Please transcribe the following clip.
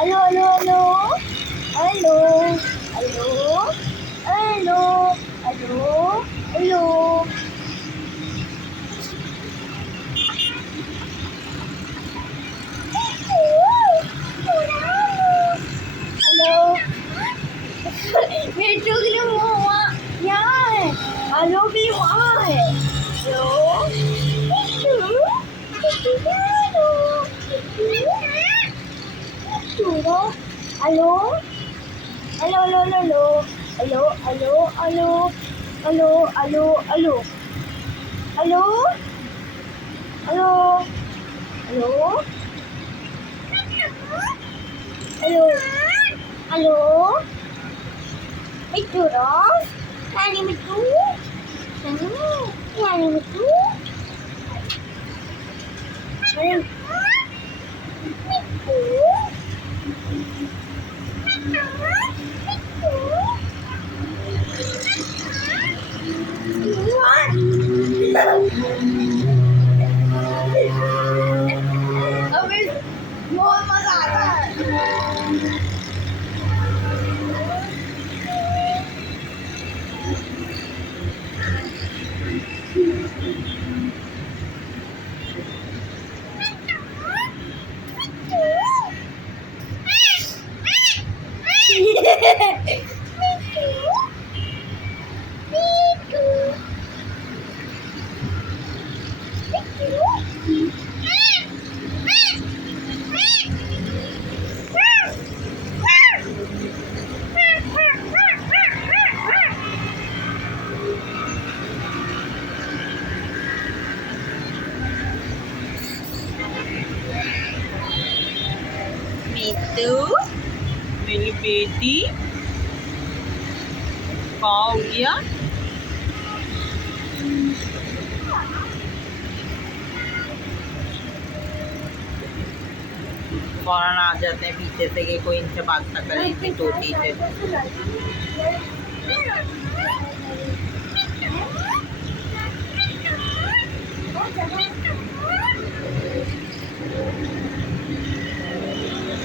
Alo, alo, alo. Alo. Alo. Alo. Alo. Alo. Alo. मेरे चुगली मुआ यहाँ है। आलू भी वहाँ है। लो चूड़ो आलू आलू आलू आलू आलू आलू आलू आलू आलू आलू आलू आलू आलू आलू आलू Itu Ros, nani itu, nani itu, nani अबे बहुत मजा आता है मिट्टू मेरी बेटी कहाँ हो गया फौरन आ जाते हैं पीछे से कि कोई इनसे बात ना करे, इनकी तोती से।